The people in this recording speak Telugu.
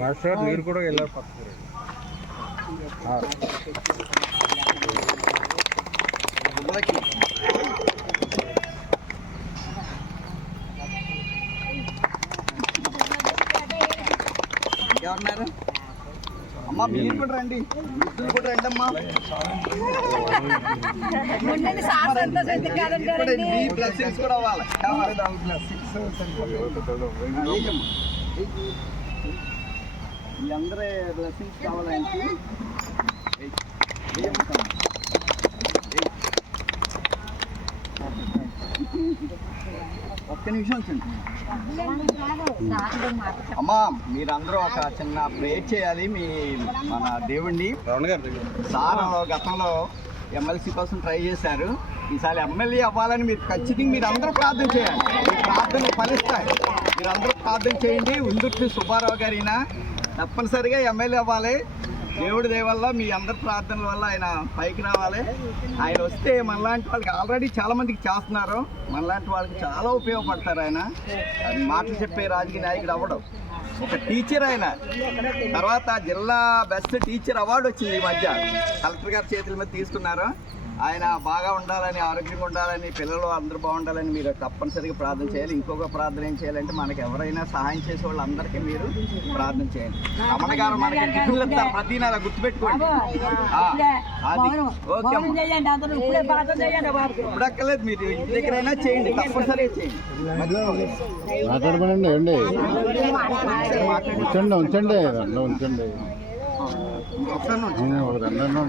మాస్టర్ మీరు కూడా వెళ్ళారు పక్కన ఎవరున్నారు? అమ్మా మీరు కూడా రండి. మీరు కూడా రండి అమ్మా ఇప్పుడు మీ బ్లెస్సింగ్స్ కూడా అవ్వాలి. కావాలి ఏయమ్మా. మీ అందరి బ్లెస్సింగ్స్ కావాలంటే ఒక్క నిమిషం ఉంచండి అమ్మా మీరందరూ ఒక చిన్న ప్రేయర్ చేయాలి మీ మన దేవుణ్ణి. సార్ గతంలో ఎమ్మెల్సీ కోసం ట్రై చేశారు. ఈసారి ఎమ్మెల్యే అవ్వాలని మీరు ఖచ్చితంగా మీరు అందరూ ప్రార్థన చేయాలి. మీ ప్రార్థనలు ఫలిస్తాయి. మీరు అందరూ ప్రార్థన చేయండి. ఉందుర్తి సుబ్బారావు గారినా తప్పనిసరిగా ఎమ్మెల్యే అవ్వాలి. దేవుడి దయ వల్ల మీ అందరి ప్రార్థనల వల్ల ఆయన పైకి రావాలి. ఆయన వస్తే మనలాంటి వాళ్ళకి ఆల్రెడీ చాలా మందికి చేస్తున్నారు. మనలాంటి వాళ్ళకి చాలా ఉపయోగపడతారు ఆయన. మాటలు చెప్పే రాజకీయ నాయకుడు అవ్వడం. ఒక టీచర్ ఆయన. తర్వాత జిల్లా బెస్ట్ టీచర్ అవార్డు వచ్చింది ఈ మధ్య. కలెక్టర్ గారి చేతుల మీద తీసుకున్నారు. ఆయన బాగా ఉండాలని ఆరోగ్యంగా ఉండాలని పిల్లలు అందరూ బాగుండాలని మీరు తప్పనిసరిగా ప్రార్థన చేయాలి. ఇంకొక ప్రార్థన ఏం చేయాలంటే మనకి ఎవరైనా సహాయం చేసే వాళ్ళందరికీ మీరు ప్రార్థన చేయండి. రమణ గారు మనకి టిఫిన్లు ఇస్తారు ప్రతి నెల గుర్తుపెట్టుకోండి. ఇప్పుడు అక్కర్లేదు మీరు. ఇంటి దగ్గరైనా చేయండి. తప్పనిసరిగా చేయండి. మాట్లాడమనండి ఉంచండి ఉంచండి. ఒక దండంలో